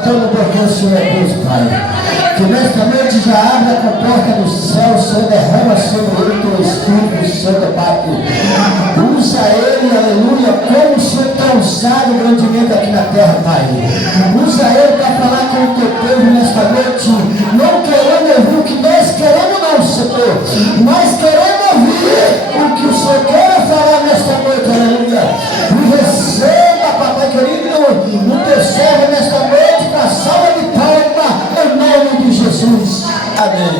Então, porque o Senhor é Deus, Pai. Que nesta noite já abre a porta do céu, o Senhor derrama sobre ele teu Espírito Santo, Pai. Usa ele, aleluia, como o Senhor tem usado grandemente aqui na terra, Pai. Usa ele para falar com o teu povo nesta noite. Não querendo ouvir o que nós queremos, não, Senhor. Nós queremos ouvir o que o Senhor quer falar nesta noite, aleluia. E receba, papai querido, o teu servo nesta noite, com a salva de palma, em nome de Jesus. Amém.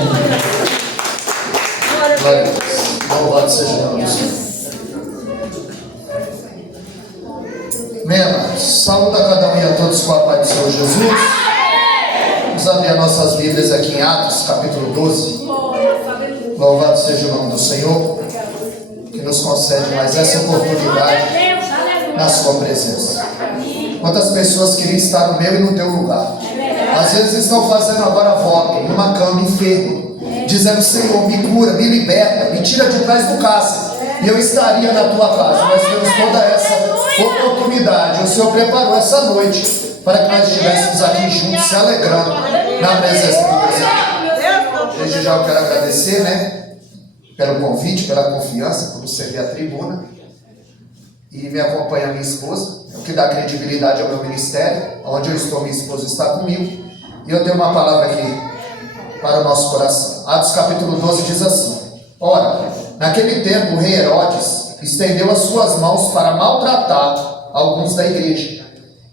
Glória a Deus. Louvado seja o nome do Senhor. Amém, amados. Saúde a cada um e a todos com a paz do Senhor Jesus. Vamos abrir as nossas Bíblias aqui em Atos, capítulo 12. Louvado seja o nome do Senhor, que nos concede mais essa oportunidade na sua presença. Quantas pessoas queriam estar no meu e no teu lugar? Às vezes estão fazendo agora voto, numa cama, enfermo, dizendo: Senhor, me cura, me liberta, me tira de trás do cárcere, e eu estaria na tua casa. Nós temos toda essa oportunidade. O Senhor preparou essa noite para que nós estivéssemos aqui juntos, se alegrando na presença do Deus. Desde já eu quero agradecer, pelo convite, pela confiança, por servir a tribuna. E me acompanha a minha esposa, o que dá credibilidade ao meu ministério. Onde eu estou, minha esposa está comigo. E eu tenho uma palavra aqui para o nosso coração. Atos capítulo 12 diz assim: Ora, naquele tempo o rei Herodes estendeu as suas mãos para maltratar alguns da igreja,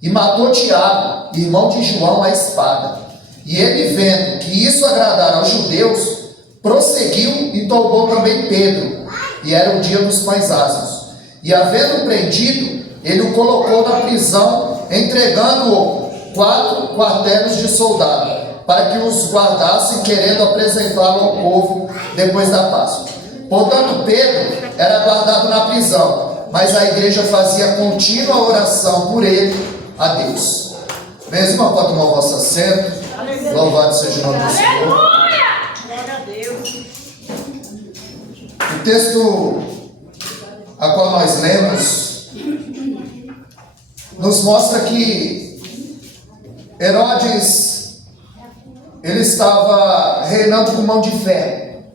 e matou Tiago, irmão de João, à espada. E ele, vendo que isso agradara aos judeus, prosseguiu e tomou também Pedro. E era o dia dos pães asmos. E havendo prendido, ele o colocou na prisão, entregando-o 4 quartéis de soldado, para que os guardassem, querendo apresentá-lo ao povo depois da Páscoa. Portanto, Pedro era guardado na prisão, mas a igreja fazia contínua oração por ele a Deus. Mesmo pode tomar o vosso assento. Louvado seja o nome do Senhor. Glória a Deus. O texto a qual nós lemos nos mostra que Herodes, ele estava reinando com mão de ferro.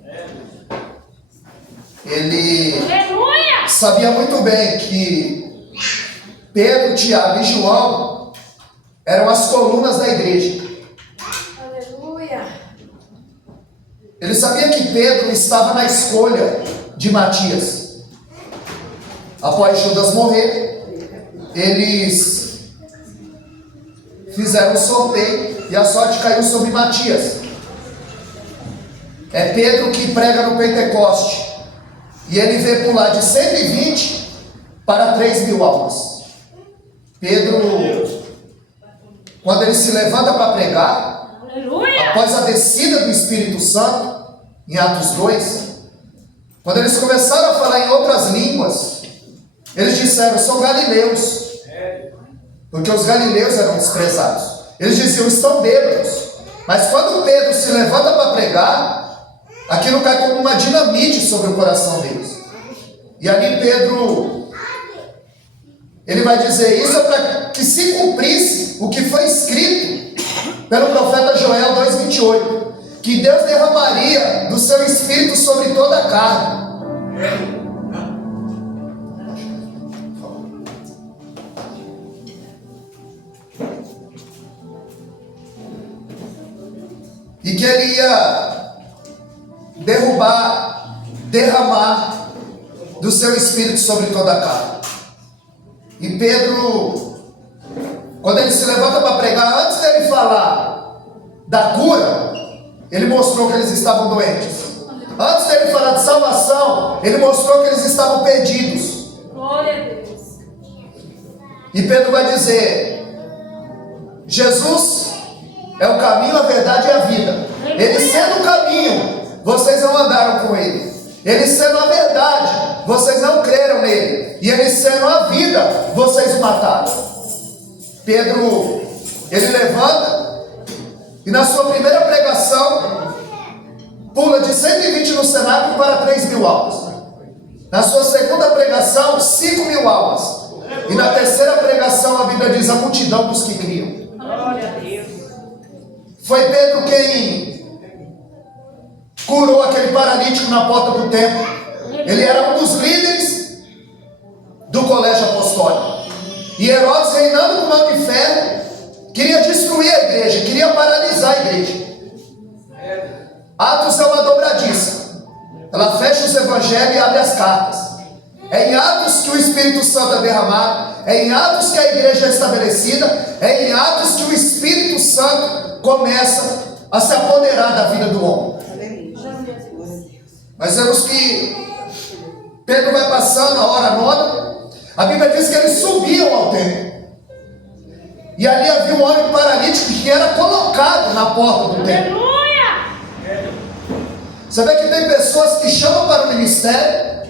Ele sabia muito bem que Pedro, Tiago e João eram as colunas da igreja. Aleluia. Ele sabia que Pedro estava na escolha de Matias. Após Judas morrer, eles fizeram um sorteio e a sorte caiu sobre Matias. É Pedro que prega no Pentecoste, e ele vê pular de 120 para 3.000 almas. Pedro, quando ele se levanta para pregar, após a descida do Espírito Santo, em Atos 2, quando eles começaram a falar em outras línguas, eles disseram: são galileus, porque os galileus eram desprezados. Eles diziam: estão bêbados. Mas quando Pedro se levanta para pregar, aquilo cai como uma dinamite sobre o coração deles. E ali Pedro, ele vai dizer: isso é para que se cumprisse o que foi escrito pelo profeta Joel 2,28, que Deus derramaria do seu Espírito sobre toda a carne. E que ele ia derramar do seu Espírito sobre toda a carne. E Pedro, quando ele se levanta para pregar, antes dele falar da cura, ele mostrou que eles estavam doentes. Antes dele falar de salvação, ele mostrou que eles estavam perdidos. Glória a Deus. E Pedro vai dizer: Jesus é o caminho, a verdade e a vida. Ele sendo o caminho, vocês não andaram com ele. Ele sendo a verdade, vocês não creram nele. E ele sendo a vida, vocês o mataram. Pedro, ele levanta e na sua primeira pregação pula de 120 no cenáculo para 3.000 almas. Na sua segunda pregação, 5.000 almas. E na terceira pregação a Bíblia diz: a multidão dos que criam. Glória a Deus. Foi Pedro quem curou aquele paralítico na porta do templo. Ele era um dos líderes do colégio apostólico. E Herodes, reinando com mão de ferro, queria destruir a igreja, queria paralisar a igreja. Atos é uma dobradiça. Ela fecha os evangelhos e abre as cartas. É em Atos que o Espírito Santo é derramado. É em Atos que a igreja é estabelecida. É em Atos que o Espírito Santo começa a se apoderar da vida do homem. Mas vemos que Pedro vai passando a hora nona. A Bíblia diz que eles subiam ao templo. E ali havia um homem paralítico que era colocado na porta do templo. Você vê que tem pessoas que chamam para o ministério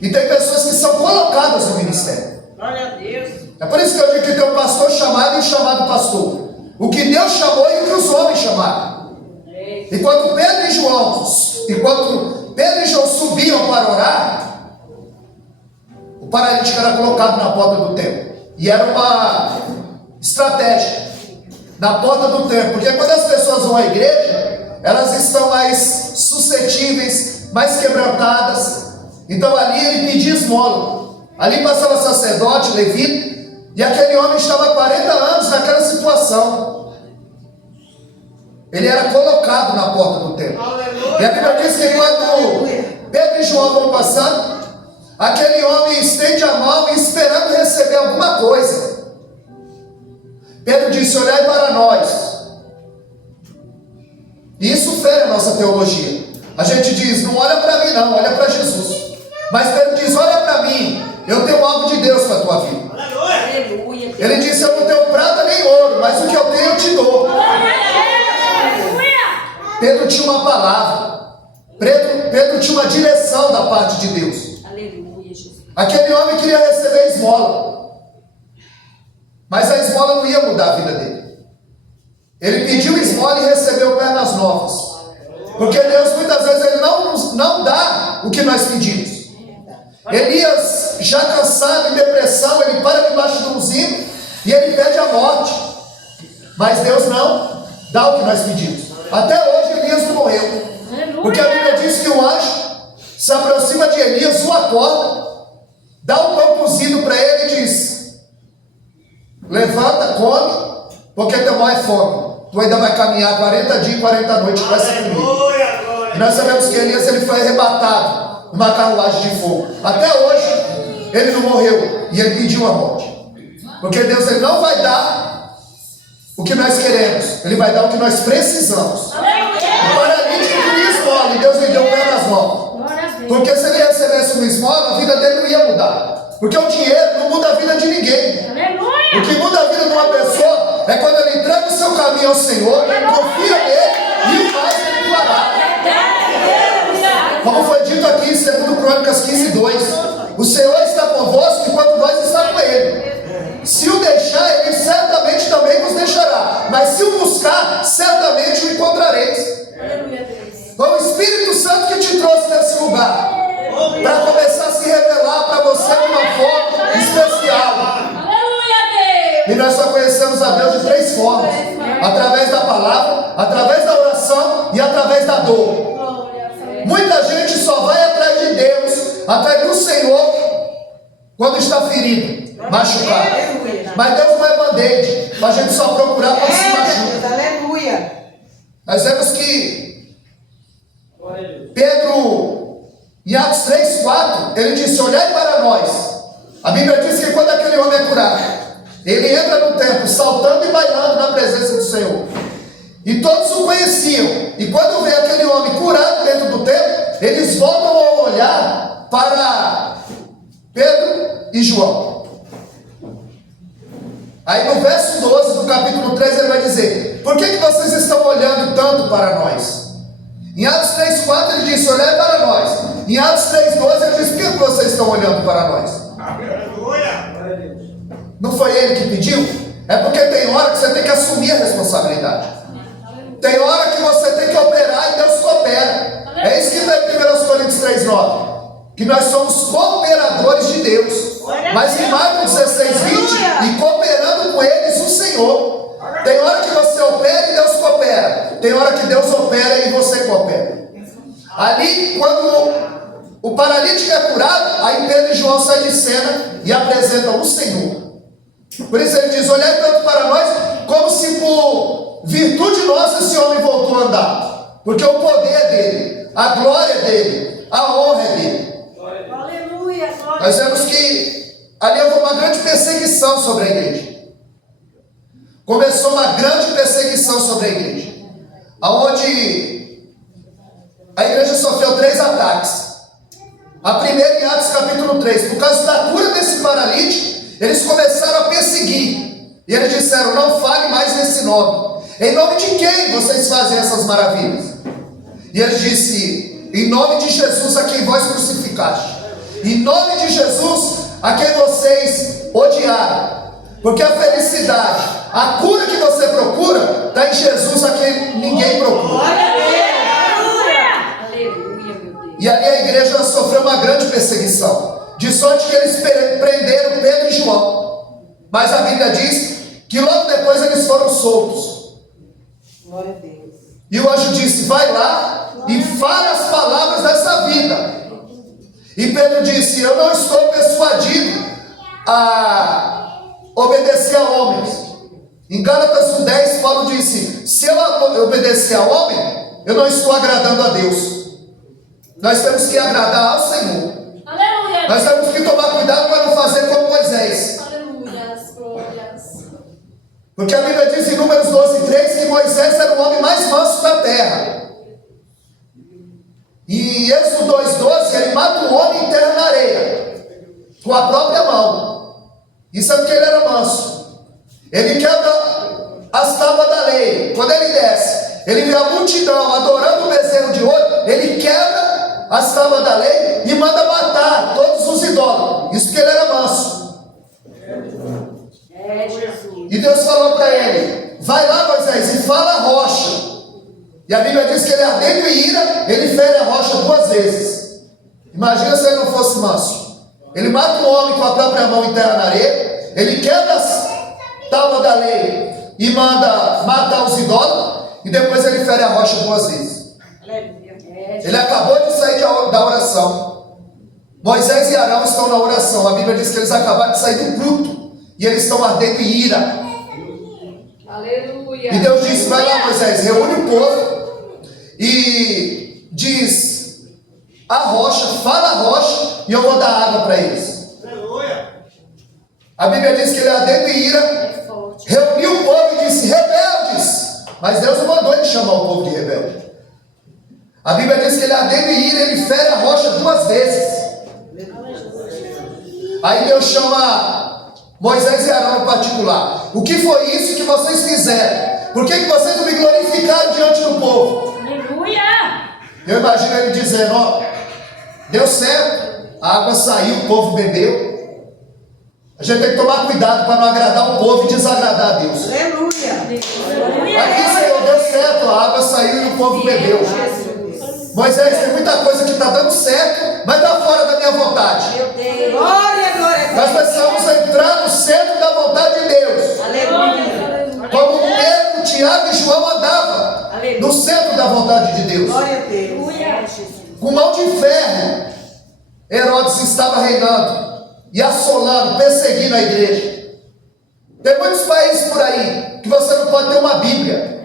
e tem pessoas que são colocadas no ministério. Glória a Deus. É por isso que eu digo que tem um pastor chamado e um chamado pastor. O que Deus chamou e o que os homens chamaram. Enquanto Pedro e João subiam para orar, o paralítico era colocado na porta do templo. E era uma estratégia na porta do templo, porque quando as pessoas vão à igreja, elas estão mais suscetíveis, mais quebrantadas. Então ali ele pedia esmola. Ali passava sacerdote, levita, e aquele homem estava há 40 anos naquela situação. Ele era colocado na porta do templo. E a Bíblia diz que quando Pedro e João vão passando, aquele homem estende a mão esperando receber alguma coisa. Pedro disse: olhai para nós. E isso fere a nossa teologia. A gente diz: não olha para mim não, olha para Jesus. Mas Pedro diz: olha para mim, eu tenho algo de Deus para a tua vida. Aleluia. Ele disse: eu não tenho prata nem ouro, mas o que eu tenho eu te dou. Pedro tinha uma palavra. Pedro tinha uma direção da parte de Deus. Aleluia, Jesus. Aquele homem queria receber esmola, mas a esmola não ia mudar a vida dele. Ele pediu esmola e recebeu pernas novas. Porque Deus muitas vezes ele não dá o que nós pedimos. Elias, já cansado, em depressão, ele para debaixo de um zimo e ele pede a morte. Mas Deus não dá o que nós pedimos. Até hoje Elias não morreu. Porque a Bíblia diz que o anjo se aproxima de Elias, o acorda, dá um pão cozido para ele e diz: levanta, come, porque teu mal é fome. Tu ainda vai caminhar 40 dias e 40 noites com essa comida. E nós sabemos que Elias ele foi arrebatado numa carruagem de fogo. Até hoje ele não morreu e ele pediu a morte. Porque Deus ele não vai dar o que nós queremos, ele vai dar o que nós precisamos. O paralítico queria esmola e Deus lhe deu pernas novas. Porque se ele recebesse uma esmola, a vida dele não ia mudar. Porque o dinheiro não muda a vida de ninguém. O que muda a vida de uma pessoa é quando ele entrega o seu caminho ao Senhor, confia nele e o faz ele fará. Como foi dito aqui em 2 Crônicas 15:2, o Senhor está convosco enquanto nós estamos com ele. Se o deixar, ele certamente também vos deixará. Mas se o buscar, certamente o encontrareis. Foi o Espírito Santo que te trouxe nesse lugar, para começar a se revelar para você de uma forma especial. E nós só conhecemos a Deus de 3 formas: através da palavra, através da oração e através da dor. Muita gente só vai atrás de Deus, atrás do Senhor, quando está ferido, machucado. Mas Deus não é band-aid para a gente só procurar quando se machuca. Aleluia. Nós vemos que Pedro, em Atos 3:4, ele disse: olhai para nós. A Bíblia diz que quando aquele homem é curado, ele entra no templo saltando e bailando na presença do Senhor. E todos o conheciam. E quando vê aquele homem curado dentro do templo, eles voltam a olhar para Pedro e João. Aí no verso 12 do capítulo 3 ele vai dizer: por que vocês estão olhando tanto para nós? Em Atos 3:4 ele disse: olhai para nós. Em Atos 3:12 ele disse: por que vocês estão olhando para nós? Não foi ele que pediu? É porque tem hora que você tem que assumir a responsabilidade. Tem hora que você tem que operar e Deus coopera. É isso que está em 1 Coríntios 3:9. Que nós somos cooperadores de Deus. Mas em Marcos 16:20, e cooperando com eles o Senhor. Tem hora que você opera e Deus coopera. Tem hora que Deus opera e você coopera. Ali, quando o paralítico é curado, aí Pedro e João saem de cena e apresentam o Senhor. Por isso ele diz: olhai tanto para nós, como se por virtude nossa esse homem voltou a andar. Porque o poder é dele, a glória é dele, a honra é dele. Aleluia. Nós vemos que ali houve uma grande perseguição sobre a igreja. Começou uma grande perseguição sobre a igreja, aonde a igreja sofreu 3 ataques. A primeira em Atos capítulo 3, por causa da cura desse paralítico, eles começaram a perseguir. E eles disseram: não fale mais nesse nome. Em nome de quem vocês fazem essas maravilhas? E ele disse: em nome de Jesus a quem vós crucificaste. Em nome de Jesus a quem vocês odiaram. Porque a felicidade, a cura que você procura, está em Jesus a quem ninguém procura. Aleluia, meu Deus. E ali a igreja sofreu uma grande perseguição, de sorte que eles prenderam Pedro e João. Mas a Bíblia diz que logo depois eles foram soltos. Glória a Deus. E o anjo disse: vai lá e fala as palavras dessa vida. E Pedro disse: eu não estou persuadido a obedecer a homens. Em Gálatas 1:10, Paulo disse: se eu obedecer a homem, eu não estou agradando a Deus. Nós temos que agradar ao Senhor. Aleluia. Nós temos que tomar cuidado para não fazer como Moisés. Aleluia. Glórias. Porque a Bíblia diz em Números 12:3 que Moisés era o homem mais manso da terra. E em Êxodo 2:12 ele mata um homem e enterra na areia, com a própria mão. Isso é porque ele era manso. Ele quebra as tábuas da lei. Quando ele desce, ele vê a multidão adorando o bezerro de ouro, ele quebra as tábuas da lei e manda matar todos os idólatras. Isso porque ele era manso. É Jesus. E Deus falou para ele: vai lá, Moisés, e fala a rocha. E a Bíblia diz que ele, ardendo em ira, ele fere a rocha 2 vezes. Imagina se ele não fosse manso. Ele mata um homem com a própria mão e enterra na areia. Ele quebra as tábuas da lei e manda matar os idólatras. E depois ele fere a rocha 2 vezes. Ele acabou de sair da oração. Moisés e Arão estão na oração. A Bíblia diz que eles acabaram de sair do culto. E eles estão ardendo em ira. Aleluia. E Deus disse: vai lá, Moisés, reúne o povo e diz a rocha, fala a rocha, e eu vou dar água para eles. A Bíblia diz que ele, ardendo em ira, reuniu o povo e disse: rebeldes. Mas Deus não mandou ele chamar o povo de rebelde. A Bíblia diz que ele, ardendo em ira, ele fere a rocha 2 vezes. Aí Deus chama Moisés e Arão no particular: o que foi isso que vocês fizeram? Por que vocês não me glorificaram diante do povo? Aleluia. Eu imagino ele dizendo: ó, deu certo, a água saiu, o povo bebeu. A gente tem que tomar cuidado para não agradar o povo e desagradar a Deus. Aleluia. Aqui, Senhor, deu certo, a água saiu e o povo bebeu. Moisés, tem muita coisa que está dando certo, mas está fora da minha vontade. Meu Deus. Glória, glória. Nós precisamos entrar no centro da vontade de Deus. Aleluia. Como Pedro, Tiago e João andavam no centro da vontade de Deus. Glória a Deus. Com mão de ferro, Herodes estava reinando e assolando, perseguindo a igreja. Tem muitos países por aí que você não pode ter uma Bíblia,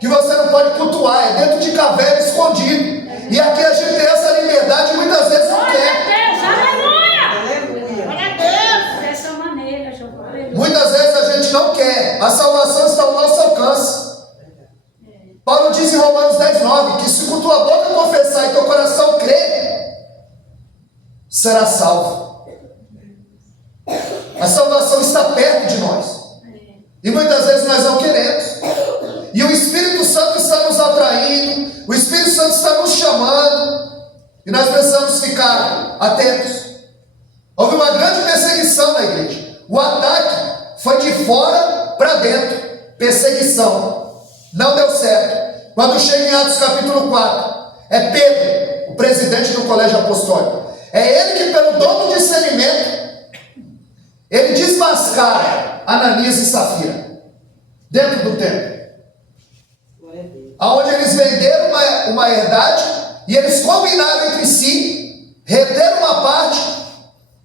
que você não pode cultuar, é dentro de caverna, escondido. E aqui a gente tem essa liberdade e muitas vezes não quer. Muitas vezes a gente não quer. A salvação está ao nosso alcance. Paulo diz em Romanos 10:9 que se com tua boca confessar e teu coração crer, será salvo. A salvação está perto de nós. E muitas vezes nós não queremos. E o Espírito Santo está nos atraindo, o Espírito Santo está nos chamando, e nós precisamos ficar atentos. Houve uma grande perseguição na igreja. O ataque foi de fora para dentro. Perseguição. Não deu certo. Quando chega em Atos capítulo 4, é Pedro, o presidente do colégio apostólico. É ele que, pelo dom do discernimento, ele desmascara Ananias e Safira. dentro do templo. Onde eles venderam uma herdade e eles combinaram entre si, reter uma parte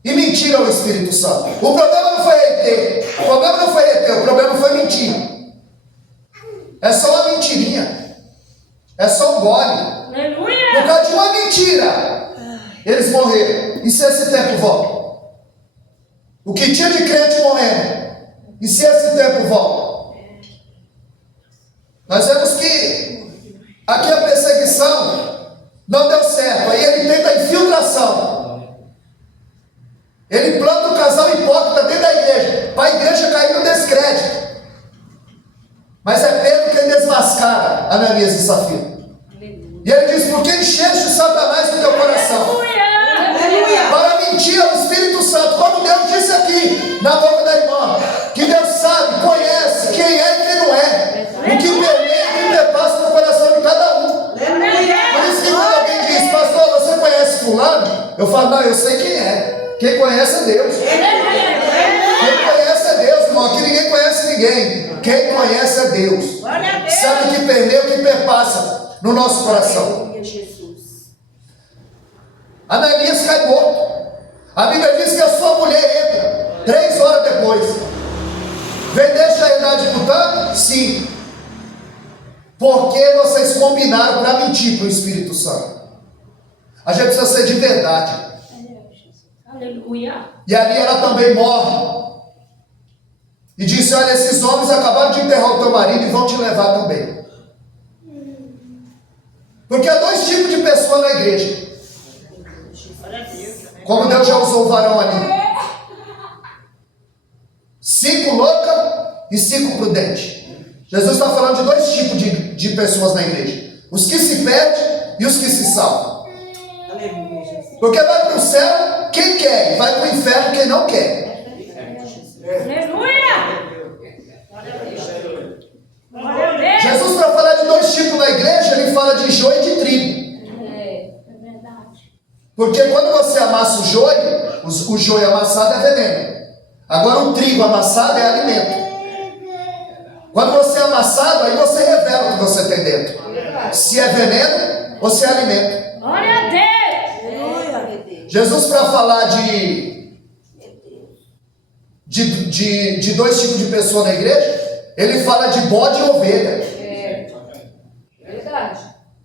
e mentir ao Espírito Santo. O problema não foi reter, o problema foi mentir. É só uma mentirinha, é só um gole. Aleluia. Por causa de uma mentira, eles morreram. E se esse tempo volta? O que tinha de crente morrendo? E se esse tempo volta? Nós vemos que aqui a perseguição não deu certo. Aí ele tenta a infiltração. Ele planta um casal hipócrita dentro da igreja, para a igreja cair no descrédito. Mas é Pedro quem desmascara Ananias e Safira. E ele diz: por que encheste Satanás no teu coração? Aleluia. Para mentir ao Espírito Santo, como Deus disse aqui na boca da irmã, que Deus sabe, conhece quem é e quem não é, o que permeia e perpassa no coração de cada um. Por isso que quando alguém diz: pastor, você conhece fulano? Eu falo: não, eu sei quem é. Quem conhece é Deus. Quem conhece é Deus, irmão. Aqui ninguém conhece ninguém. Quem conhece é Deus. Sabe o que permeia, o que perpassa no nosso coração. Ananias cai morto. A Bíblia diz que a sua mulher entra 3 horas depois. Vendeste a herdade por tanto? Sim. Porque vocês combinaram para mentir para o Espírito Santo. A gente precisa ser de verdade. Aleluia. E ali ela também morre. E disse: olha, esses homens acabaram de enterrar o teu marido e vão te levar também. Porque há 2 tipos de pessoas na igreja. Como Deus já usou o varão ali: 5 louca e 5 prudente. Jesus está falando de 2 tipos de pessoas na igreja: os que se perdem e os que se salvam. Porque vai para o céu quem quer, e vai para o inferno quem não quer. Aleluia. Glória a Deus. Jesus, para falar de 2 tipos na igreja, ele fala de joio e de trigo. É verdade. Porque quando você amassa o joio amassado é veneno. Agora o trigo amassado é alimento. Quando você é amassado, aí você revela o que você tem dentro. Se é veneno ou se é alimento. Glória a Deus. Jesus, para falar de 2 tipos de pessoa na igreja, ele fala de bode e ovelha. É verdade.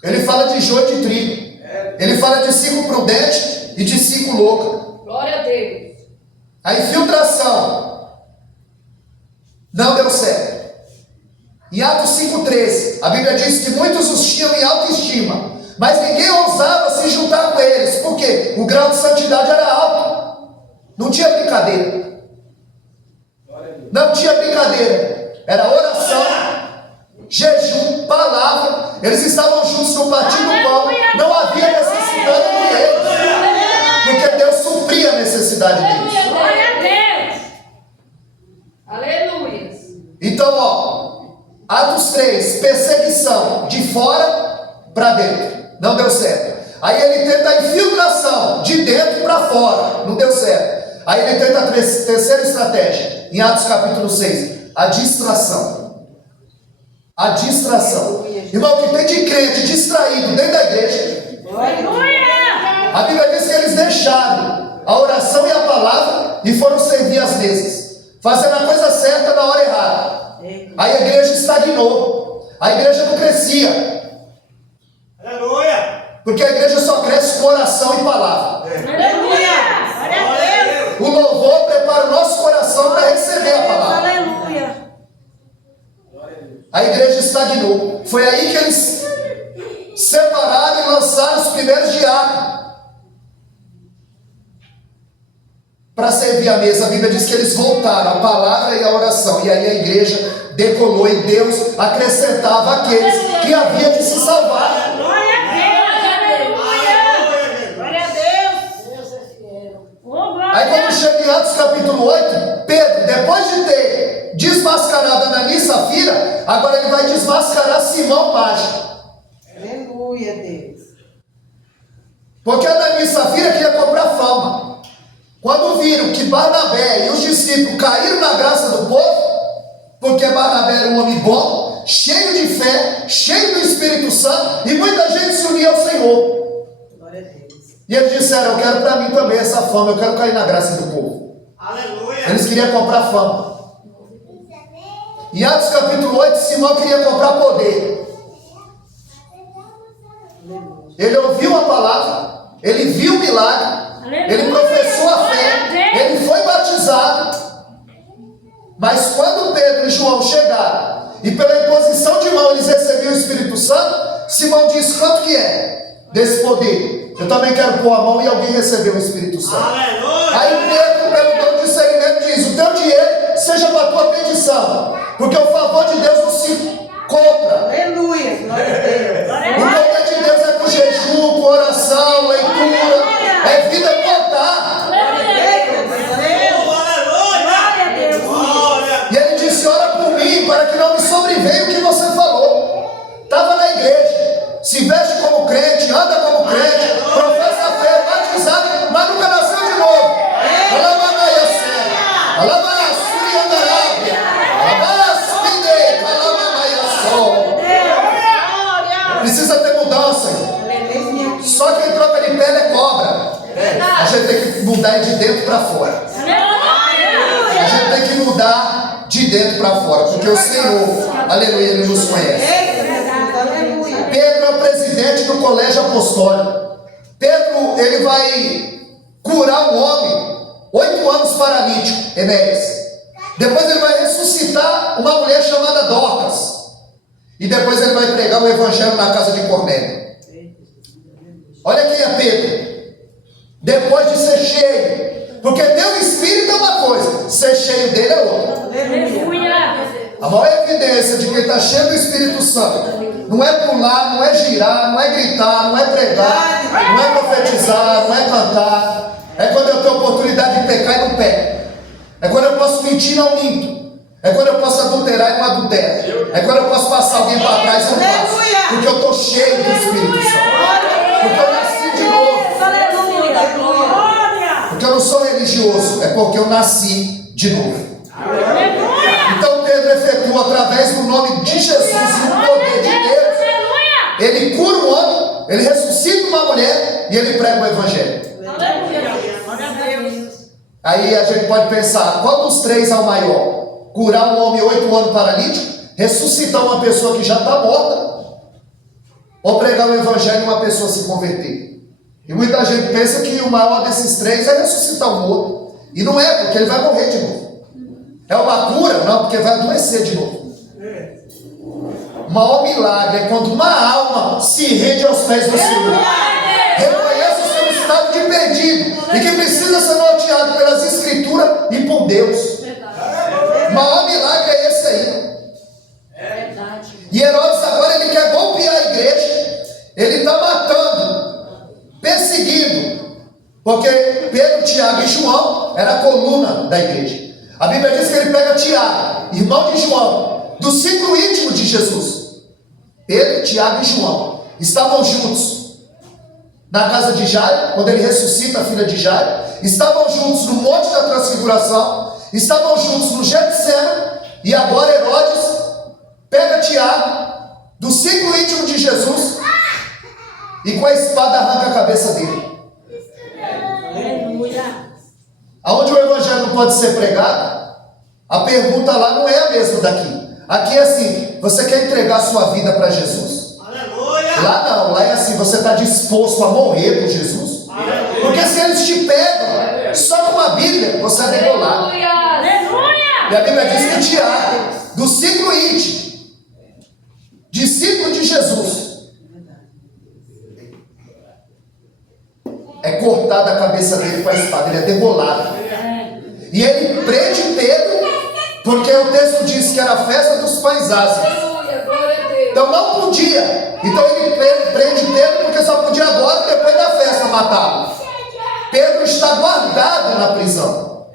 Ele fala de joio e de trigo. Ele fala de 5 prudentes e de 5 loucas. Glória a Deus. A infiltração não deu certo. Em Atos 5,13, a Bíblia diz que muitos os tinham em autoestima, mas ninguém ousava se juntar com eles. Por quê? O grau de santidade era alto. Não tinha brincadeira. Não tinha brincadeira. Era oração, jejum, palavra. Eles estavam juntos no partir do pão. Não havia necessidade de eles, porque Deus supria a necessidade deles. Glória a Deus. Aleluia. Então, Atos 3, perseguição de fora para dentro, não deu certo. Aí ele tenta a infiltração de dentro para fora, não deu certo. Aí ele tenta a terceira estratégia, em Atos capítulo 6, a distração. A distração. Irmão, que tem de crente distraído dentro da igreja. Aleluia. A Bíblia diz que eles deixaram a oração e a palavra e foram servir as mesas, fazendo a coisa certa na hora errada. Aí a igreja estagnou. A igreja não crescia. Aleluia! Porque a igreja só cresce com oração e palavra. Aleluia. Glória a Deus. O louvor prepara o nosso coração para receber a palavra. Aleluia. A igreja estagnou. Foi aí que eles separaram e lançaram os primeiros diáconos para servir a mesa. A Bíblia diz que eles voltaram a palavra e a oração. E aí a igreja decolou e Deus acrescentava aqueles que haviam de se salvar. Glória a Deus. Aleluia. Glória a Deus. Oh, glória. Aí quando chega em Atos capítulo 8, Pedro, depois de ter desmascarado Ananias e Safira, agora ele vai desmascarar Simão Mágico. Aleluia, Deus. Porque Ananias e Safira queria comprar fama. Quando viram que Barnabé e os discípulos caíram na graça do povo, Porque Barnabé era um homem bom, cheio de fé, cheio do Espírito Santo, e muita gente se unia ao Senhor. Glória a Deus. E eles disseram: eu quero para mim também essa fama, eu quero cair na graça do povo. Aleluia. Eles queriam comprar fama. Em Atos capítulo 8, Simão queria comprar poder. Ele ouviu a palavra, ele viu o milagre, ele professou a fé, ele foi batizado. Mas quando Pedro e João chegaram, e pela imposição de mão eles recebiam o Espírito Santo, Simão disse: quanto que é desse poder? Eu também quero pôr a mão, e alguém recebeu o Espírito Santo. Aleluia. Aí Pedro, pelo dom de discernimento, diz: o teu dinheiro seja para a tua petição, porque o favor de Deus não se compra. Aleluia. Glória a Deus. O poder de Deus é com jejum, com oração, leitura, é vida contar. E ele disse: ora por mim, para que não me sobrevenha o que você falou. Estava na igreja, se veste como crente, anda como crente, professa a fé, batizado, mas nunca nasceu de novo. Precisa ter mudança. Só que em troca de pele é cobra. A gente tem que mudar de dentro para fora. A gente tem que mudar de dentro para fora, porque o Senhor, aleluia, Ele nos conhece. Pedro é o presidente do colégio apostólico. Pedro, ele vai curar um homem, 8 anos paralítico, Enéas. Depois ele vai ressuscitar uma mulher chamada Dorcas. E depois ele vai pregar o evangelho na casa de Cornélio. Olha quem é Pedro. Depois de ser cheio, porque ter o Espírito é uma coisa, ser cheio dele é outra. A maior evidência de quem está cheio do Espírito Santo não é pular, não é girar, não é gritar, não é pregar, não é profetizar, não é cantar. É quando eu tenho oportunidade de pecar e não peco. É quando eu posso mentir e não minto. É quando eu posso adulterar e não adultero. É quando eu posso passar alguém para trás e não passo. Porque eu estou cheio do Espírito Santo. Porque eu nasci de novo. Porque eu não sou religioso. É porque eu nasci de novo. Então Pedro efetua através do nome de Jesus e o poder de Deus. Ele cura um homem, ele ressuscita uma mulher e ele prega o evangelho. Aí a gente pode pensar: qual dos três é o maior? Curar um homem 8 anos paralítico, ressuscitar uma pessoa que já está morta, ou pregar o evangelho e uma pessoa se converter? E muita gente pensa que o maior desses três é ressuscitar um morto. E não é, porque ele vai morrer de novo. É uma cura? Não, porque vai adoecer de novo. O maior milagre é quando uma alma se rende aos pés do Senhor, reconhece o seu estado de perdido e que precisa ser norteado pelas Escrituras e por Deus. O maior milagre é esse aí. E Herodes agora ele quer golpear a igreja. Ele está matando, perseguindo, porque Pedro, Tiago e João era a coluna da igreja. A Bíblia diz que ele pega Tiago, irmão de João, do ciclo íntimo de Jesus. Pedro, Tiago e João estavam juntos na casa de Jairo, quando ele ressuscita a filha de Jairo. Estavam juntos no Monte da Transfiguração. Estavam juntos no Getsemane. E agora Herodes pega Tiago, do ciclo íntimo de Jesus, e com a espada arranca a cabeça dele. Aonde o evangelho não pode ser pregado, a pergunta lá não é a mesma daqui. Aqui é assim: você quer entregar a sua vida para Jesus? Aleluia. Lá não, lá é assim: você está disposto a morrer por Jesus? Aleluia. Porque se eles te pegam só com a Bíblia, você é degolado. E a Bíblia diz que Tiago, do ciclo íntimo, discípulo de Jesus, é cortada a cabeça dele com a espada, ele é degolado. E ele prende Pedro, porque o texto diz que era a festa dos pães ázimos. Então não podia. Então ele prende Pedro, porque só podia agora, depois da festa, matá-lo. Pedro está guardado na prisão.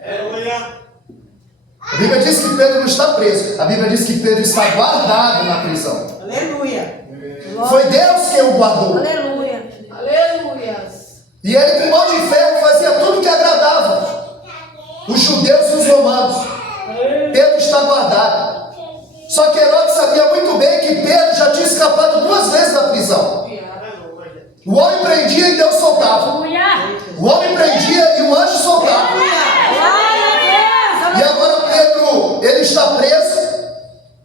A Bíblia diz que Pedro não está preso. A Bíblia diz que Pedro está guardado na prisão. Aleluia. Foi Deus quem o guardou. Aleluia. E ele, com mão de ferro, fazia tudo que agradava os judeus e os romanos. Pedro está guardado. Só que Herodes sabia muito bem que Pedro já tinha escapado 2 vezes da prisão. O homem prendia e Deus soltava. O homem prendia e o anjo soltava. E agora Pedro, ele está preso,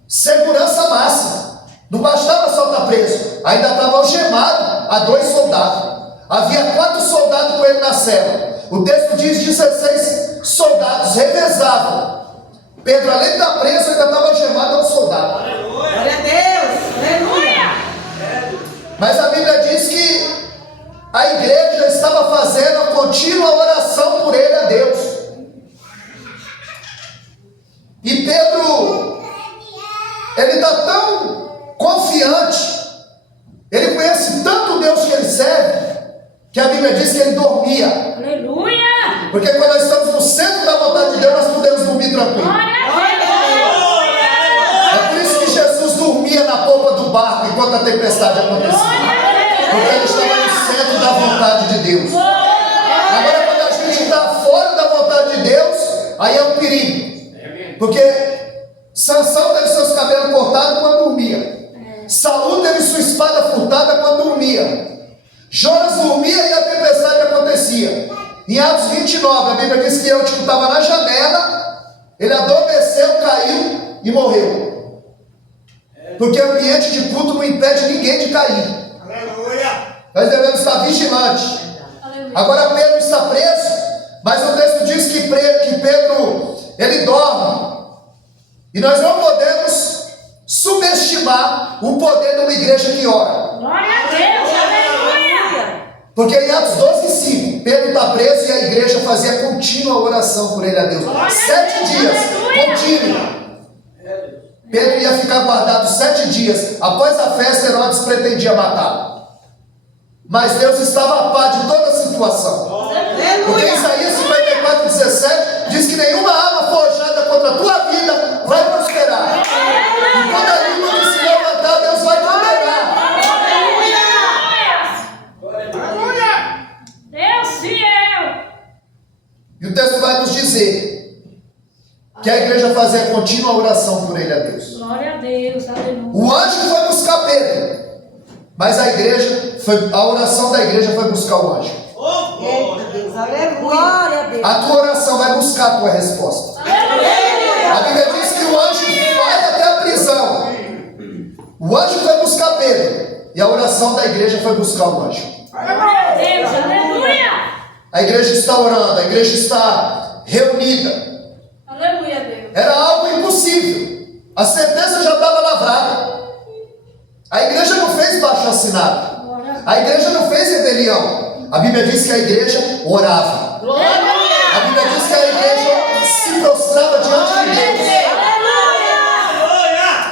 segurança máxima. Não bastava só estar preso, ainda estava algemado a 2 soldados. Havia 4 soldados com ele na cela. O texto diz 16 soldados revezavam. Pedro, além de estar preso, ainda estava algemado a um soldado. Glória a Deus. Aleluia. Mas a Bíblia diz que a igreja estava fazendo a contínua oração por ele a Deus. E Pedro, ele está tão confiante, ele conhece tanto o Deus que ele serve, que a Bíblia diz que ele dormia. Aleluia! Porque quando nós estamos no centro da vontade de Deus, nós podemos dormir tranquilo. É por isso que Jesus dormia na polpa do barco enquanto a tempestade acontecia. Porque ele estava no centro da vontade de Deus. Agora, quando a gente está fora da vontade de Deus, aí é um perigo. Porque Sansão teve seus cabelos cortados quando dormia. Saul teve sua espada furtada quando dormia. Jonas dormia e a tempestade acontecia. Em Atos 29, a Bíblia diz que Eutico estava na janela, ele adormeceu, caiu e morreu. Porque o ambiente de culto não impede ninguém de cair. Aleluia. Nós devemos estar vigilantes. Agora Pedro está preso, mas o texto diz que Pedro, ele dorme. E nós não podemos subestimar o poder de uma igreja que ora. Glória a Deus! Aleluia! Porque em Atos 12:5, Pedro está preso e a igreja fazia contínua oração por ele a Deus. 7 dias, contínua. Pedro ia ficar guardado 7 dias. Após a festa, Herodes pretendia matá-lo. Mas Deus estava a par de toda a situação. Porque Isaías 54:17 diz que nenhuma arma forjada contra a tua vida vai prosperar. E quando a língua que se levantar, Deus vai condenar. Deus fiel! E o texto vai nos dizer que a igreja fazia contínua oração por ele a Deus. Glória a Deus! Aleluia! O anjo foi buscar Pedro, mas a oração da igreja foi buscar o anjo. Eita Deus. Aleluia. Glória a Deus. A tua oração vai buscar a tua resposta. A Bíblia diz que o anjo vai até a prisão. O anjo foi buscar Pedro, e a oração da igreja foi buscar o anjo. Glória a Deus! Aleluia! A igreja está orando, a igreja está reunida. Aleluia, Deus! Era algo impossível. A sentença já estava lavrada. A igreja não fez baixo-assinado. A igreja não fez rebelião. A Bíblia diz que a igreja orava. A Bíblia diz que a igreja se prostrava diante de Deus.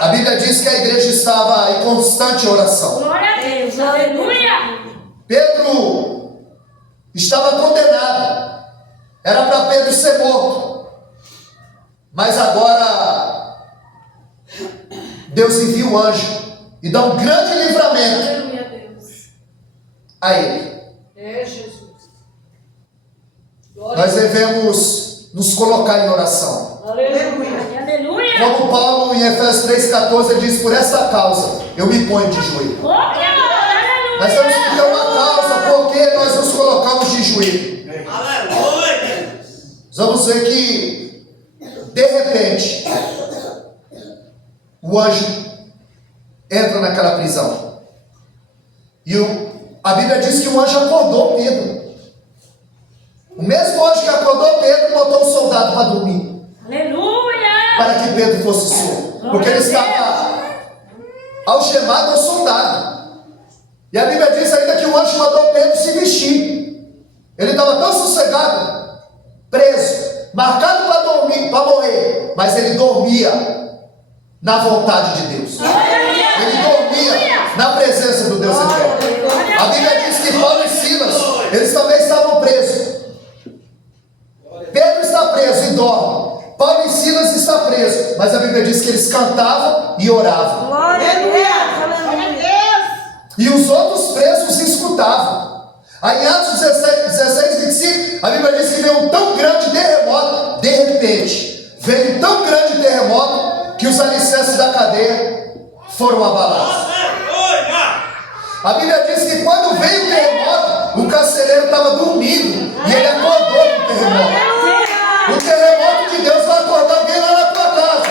A Bíblia diz que a igreja estava em constante oração. Glória a Deus! Aleluia! Pedro estava condenado. Era para Pedro ser morto. Mas agora Deus envia o anjo e dá um grande livramento Aleluia, Deus! a ele. É Jesus! Nós devemos nos colocar em oração. Aleluia! Aleluia! Como Paulo em Efésios 3,14 ele diz: por esta causa eu me ponho de joelho. Aleluia! Nós temos que ter uma causa porque nós nos colocamos de joelho. Aleluia. Nós vamos ver que de repente o anjo entra naquela prisão. E a Bíblia diz que o anjo acordou Pedro. O mesmo anjo que acordou Pedro botou um soldado para dormir, Aleluia! para que Pedro fosse solto. Porque ele estava algemado ao soldado. E a Bíblia diz ainda que o anjo mandou Pedro se vestir. Ele estava tão sossegado, preso, marcado para dormir, para morrer, mas ele dormia na vontade de Deus. Ele dormia na presença do Deus eterno. A Bíblia diz que Paulo e Silas, eles também estavam presos. Pedro está preso e dorme. Paulo e Silas está preso, mas a Bíblia diz que eles cantavam e oravam. Glória a Deus. Aleluia. E os outros presos escutavam. Aí em Atos 16:25, a Bíblia diz que veio um tão grande terremoto, de repente, veio um tão grande terremoto, que os alicerces da cadeia foram abalados. Aleluia. A Bíblia diz que quando veio o terremoto, o carcereiro estava dormindo e ele acordou com o terremoto. O terremoto de Deus vai acordar alguém lá na tua casa.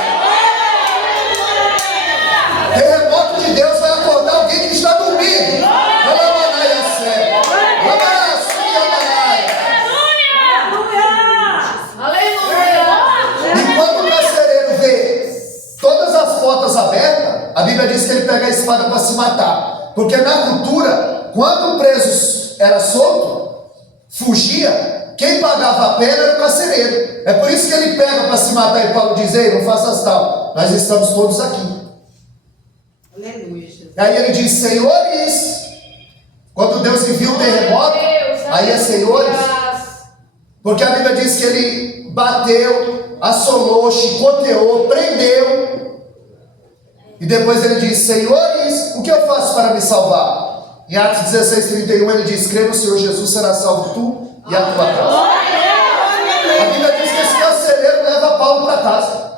O terremoto de Deus vai acordar alguém que está dormindo. E quando o carcereiro vê todas as portas abertas, a Bíblia diz que ele pega a espada para se matar. Porque na cultura, quando o preso era solto, fugia, quem pagava a pena era o carcereiro. É por isso que ele pega para se matar e Paulo diz: ei, não faças tal, nós estamos todos aqui. Aleluia, Jesus. Aí ele diz: senhores, quando Deus viu o terremoto, aí é senhores, porque a Bíblia diz que ele bateu, assolou, chicoteou, prendeu. E depois ele diz: senhores, o que eu faço para me salvar? Em Atos 16:31 ele diz: crê no Senhor Jesus, será salvo tu e a tua casa. A Bíblia diz que esse carcereiro leva Paulo para casa,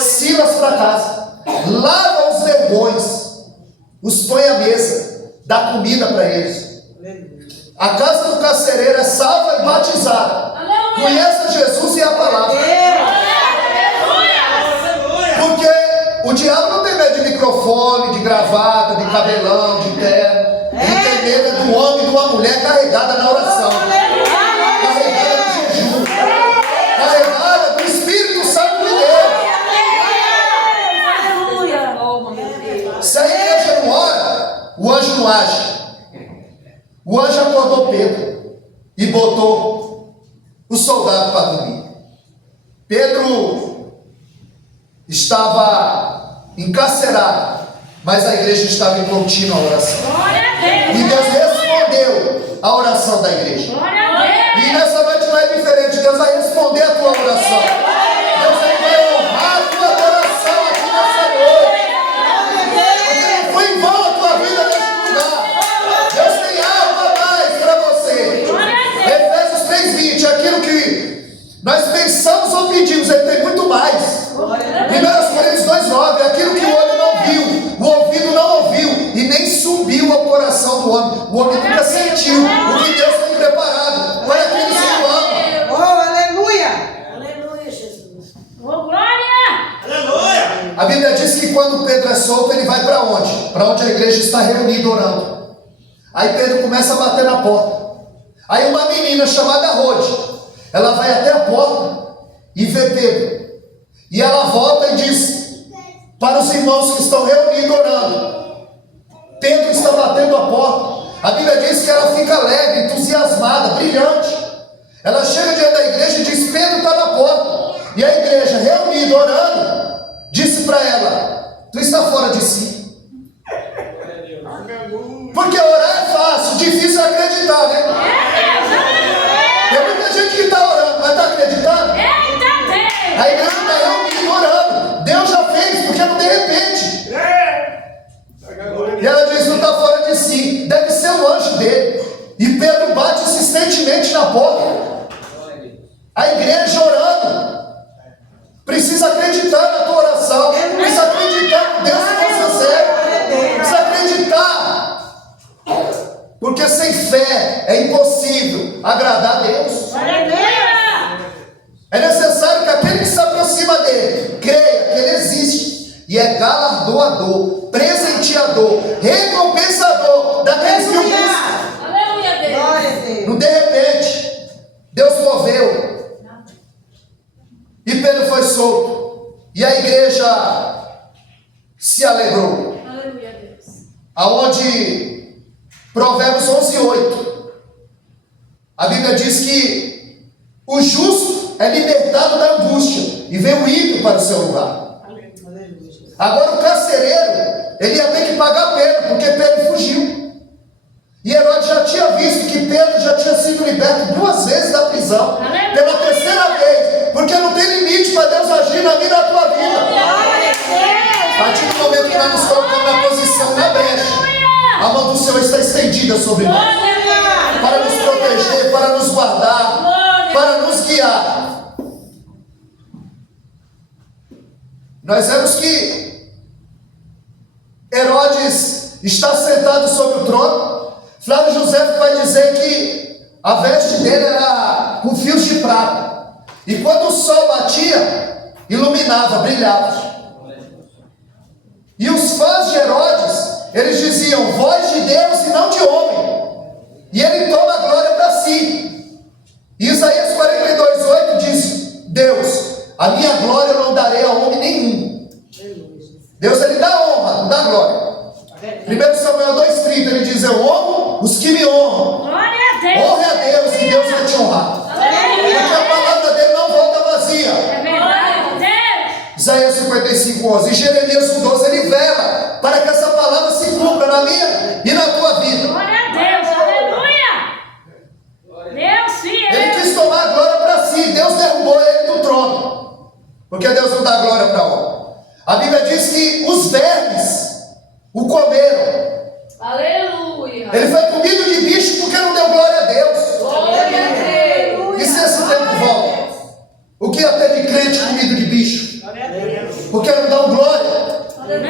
Silas para casa, lava os vergões, os põe à mesa, dá comida para eles. A casa do carcereiro é salva e batizada, conhece Jesus e a palavra. Porque o diabo não tem medo de microfone, de gravata, de cabelão, de terno. Ele tem medo do homem e de uma mulher carregada na oração, carregada no jejum, carregada do Espírito Santo de Deus. Se a igreja não ora, o anjo não age. O anjo acordou Pedro e botou o soldado para dormir. Pedro estava encarcerado, mas a igreja estava em contínua oração. E Deus respondeu a oração da igreja. E nessa noite não é diferente. Deus vai responder a tua oração. Deus vai honrar a tua adoração aqui nessa noite. Porque não foi em vão a tua vida neste lugar. Deus tem algo a mais para você. Efésios 3:20, aquilo que nós pensamos ou pedimos, ele tem muito mais. 1 Coríntios 2:9, aquilo que o olho não viu, o ouvido não ouviu e nem subiu ao coração do homem. O homem nunca sentiu o que Deus tem preparado para aqueles que o amam. Oh, aleluia. Aleluia, Jesus. Oh, glória! Aleluia. A Bíblia diz que quando Pedro é solto, ele vai para onde? Para onde a igreja está reunida orando. Aí Pedro começa a bater na porta. Aí uma menina chamada Rode, ela vai até a porta e vê Pedro. E ela volta e diz para os irmãos que estão reunidos orando: Pedro está batendo a porta. A Bíblia diz que ela fica alegre, entusiasmada, brilhante. Ela chega diante da igreja e diz: Pedro está na porta. E a igreja, reunida, orando, disse para ela: tu está fora de si. Porque orar é fácil, difícil é acreditar, né? Tem muita gente que está orando, mas está acreditando? A igreja está reunida orando. Deus já fez, porque não de repente. E ela diz: não está fora de si. Deve ser o anjo dele. E Pedro bate insistentemente na porta. A igreja orando precisa acreditar na tua oração. Precisa acreditar no Deus que você serve. Precisa acreditar. Porque sem fé é impossível agradar a Deus. É necessário que aquele que se aproxima dele creia que ele existe e é galardoador, presenteador, recompensador daqueles que o buscam. Aleluia, Deus. Glória a Deus. No de repente, Deus moveu e Pedro foi solto e a igreja se alegrou. Aleluia, Deus. Aonde Provérbios 11:8, a Bíblia diz que o justo é libertado da angústia e vem o ímpio para o seu lugar. Agora o carcereiro, ele ia ter que pagar a pena, porque Pedro fugiu. E Herodes já tinha visto que Pedro já tinha sido liberto 2 vezes da prisão. Pela 3ª vez, porque não tem limite para Deus agir na minha e na tua vida. A partir do momento que nós nos colocamos na posição, na brecha, a mão do Senhor está estendida sobre nós, para nos proteger, para nos guardar, para nos guiar. Nós vemos que Herodes está sentado sobre o trono. Flávio José vai dizer que a veste dele era com fios de prata. E quando o sol batia, iluminava, brilhava. E os fãs de Herodes, eles diziam, voz de Deus e não de homem. E ele toma a glória para si. E Isaías 42:8 diz, Deus, a minha glória eu não darei a homem nenhum. Deus, ele dá honra, não dá glória. 1 Samuel 2:30, ele diz, eu honro os que me honram. Honre a Deus, que Deus vai te honrar. Porque a palavra dele não volta vazia. Isaías 55:11. E Jeremias 1:12, ele vela para que essa palavra se cumpra na minha e na tua vida. Glória a Deus, aleluia. Deus, sim, Ele quis tomar a glória para si. Deus derrubou ele do trono. Porque Deus não dá glória para homem. A Bíblia diz que os vermes o comeram. aleluia. Ele foi comido de bicho porque não deu glória a Deus. Glória a Deus. E se esse tempo volta? O que ia ter de crente comido de bicho? Porque não dão glória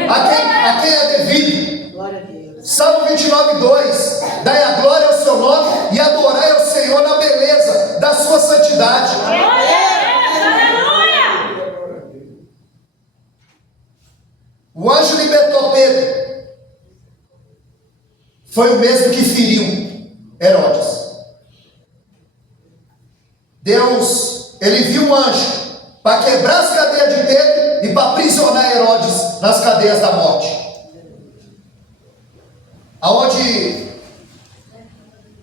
a quem é devido. Glória a Deus. Salmo 29:2. Dai a glória ao seu nome e adorai ao Senhor na beleza da sua santidade. Glória a Deus, aleluia. O anjo libertou Pedro. Foi o mesmo que feriu Herodes. Deus, ele viu um anjo para quebrar as cadeias de Pedro e para aprisionar Herodes nas cadeias da morte. Aonde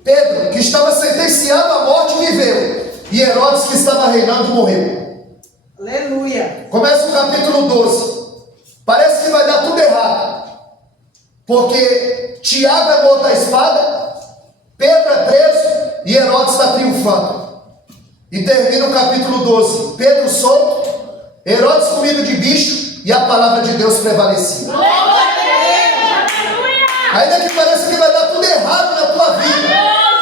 Pedro, que estava sentenciado à morte, viveu, e Herodes, que estava reinando, morreu. Aleluia. Começa o capítulo 12. Parece que vai dar tudo errado, porque Tiago é morto à espada, Pedro é preso e Herodes está triunfando. E termina o capítulo 12, Pedro solto, Herodes comido de bicho e a palavra de Deus prevalecia. Ainda que pareça que vai dar tudo errado na tua vida,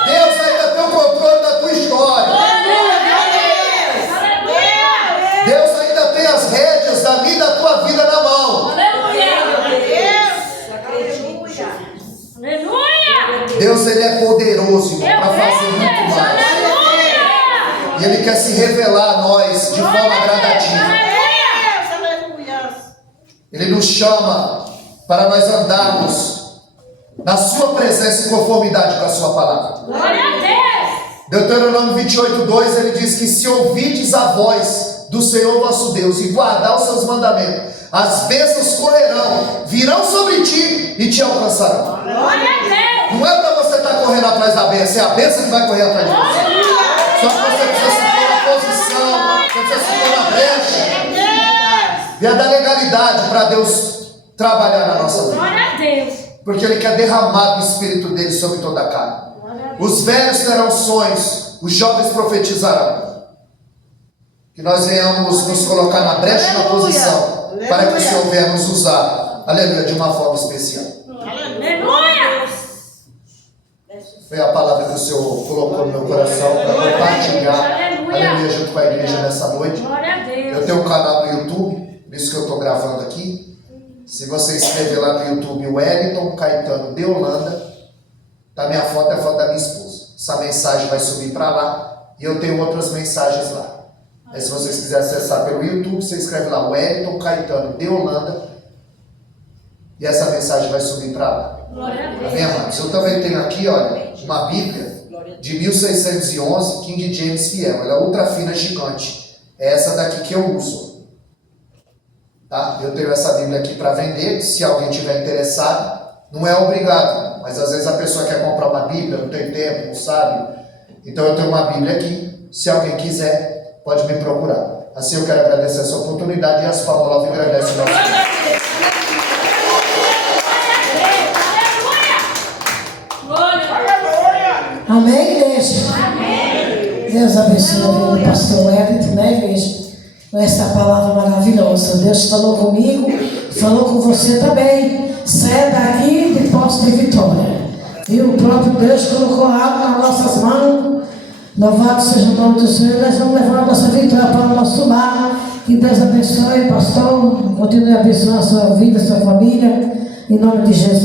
Deus ainda tem o controle da tua história. Deus ainda tem as rédeas da minha e da tua vida na mão. Deus, ele é poderoso para fazer muito mais. E ele quer se revelar a nós de forma gradativa. Ele nos chama para nós andarmos na sua presença em conformidade com a sua palavra. Glória a Deus. Deuteronômio 28:2, ele diz que se ouvides a voz do Senhor vosso Deus e guardar os seus mandamentos, as bênçãos correrão, virão sobre ti e te alcançarão. Glória a Deus. Não é para você estar correndo atrás da bênção, é a bênção que vai correr atrás de você. Só que você precisa se pôr na posição, você precisa se pôr na brecha. E a da legalidade para Deus trabalhar na nossa vida. Glória a Deus. Porque Ele quer derramar o Espírito dele sobre toda a carne. Os velhos terão sonhos, os jovens profetizarão. Que nós venhamos nos colocar na brecha, na posição, para que o Senhor venha nos usar, aleluia, de uma forma especial. Aleluia. Foi a palavra que o Senhor colocou no meu coração para compartilhar, aleluia, junto com a igreja nessa noite. Glória a Deus. Eu tenho um canal no YouTube, por isso que eu estou gravando aqui. Se você escrever lá no YouTube, Wellington Caetano de Holanda, tá, minha foto é a foto da minha esposa. Essa mensagem vai subir para lá e eu tenho outras mensagens lá. Aí se vocês quiserem acessar pelo YouTube, você escreve lá Wellington Caetano de Holanda e essa mensagem vai subir para lá. Glória a Deus. Amém, amados? Eu também tenho aqui, olha, uma Bíblia de 1611, King James Fiel. Ela é ultra fina, gigante. É essa daqui que eu uso. Tá? Eu tenho essa Bíblia aqui para vender. Se alguém tiver interessado, não é obrigado, mas às vezes a pessoa quer comprar uma Bíblia, não tem tempo, não sabe. Então eu tenho uma Bíblia aqui. Se alguém quiser, pode me procurar. Assim eu quero agradecer essa oportunidade e as palmas agradecem o nosso Deus. Amém, igreja? Amém. Deus abençoe a vida do pastor Wellington, né, igreja? Com essa palavra maravilhosa. Deus falou comigo, falou com você também. Saia daqui de posse de vitória. E o próprio Deus colocou algo nas nossas mãos. Louvado seja o nome do Senhor. Nós vamos levar a nossa vitória para o nosso lar. Que Deus abençoe, pastor. Continue abençoando a sua vida, a sua família. Em nome de Jesus.